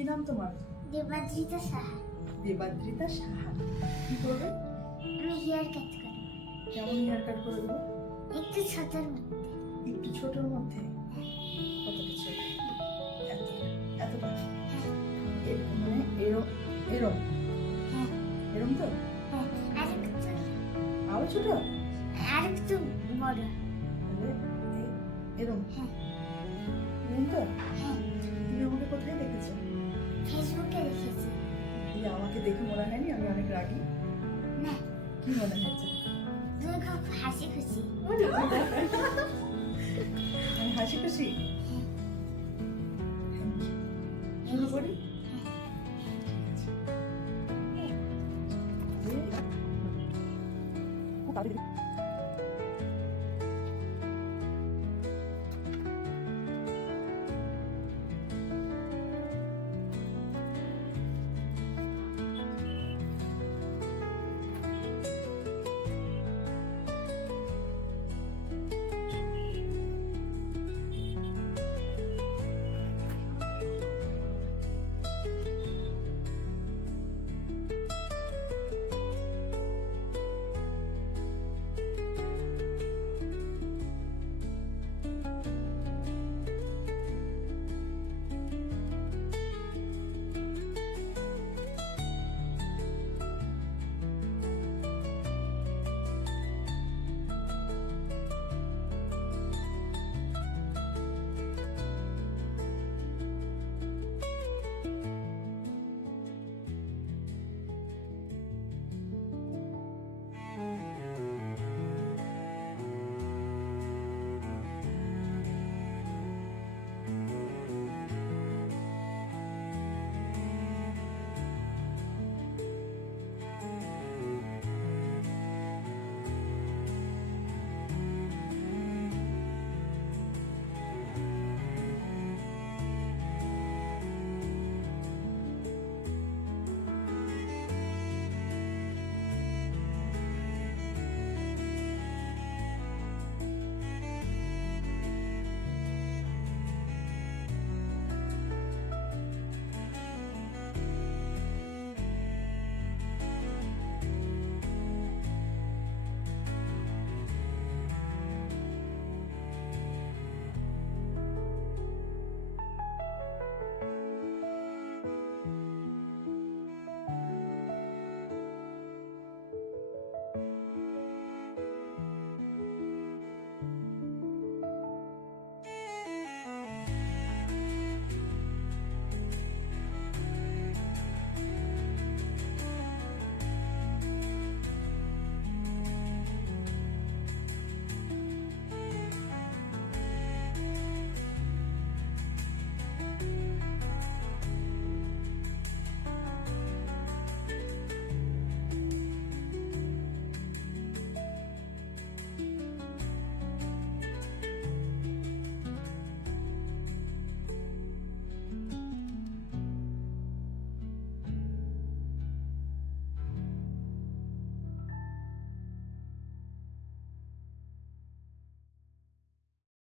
কি নাম তোমার? দেবাদ্রিতা সাহা। দেবাদ্রিতা সাহা। কি করবে? আমি হেয়ার কাট করব। কেমন হেয়ার কাট করে দেবো? একটু ছোটর মধ্যে। একটু ছোটর মধ্যে? কতটা ছোট? এতটা? এতটা? মানে এরম এরম হ্যাঁ এরম তো? হ্যাঁ, আর একটু আরো ছোট? আর একটু বড়। তাহলে এরম হ্যাঁ এরম তো? হ্যাঁ, তুমি আমাকে কোথায় দেখেছো? ফেসবুকে দেখেছি। দিয়ে আমাকে দেখে মনে হয়নি আমি অনেক রাগী? না, কি মনে হয়েছে? তুমি খুব হাসি খুশি। আমি হাসি খুশি? শুরু করি? খুব তাড়াতাড়ি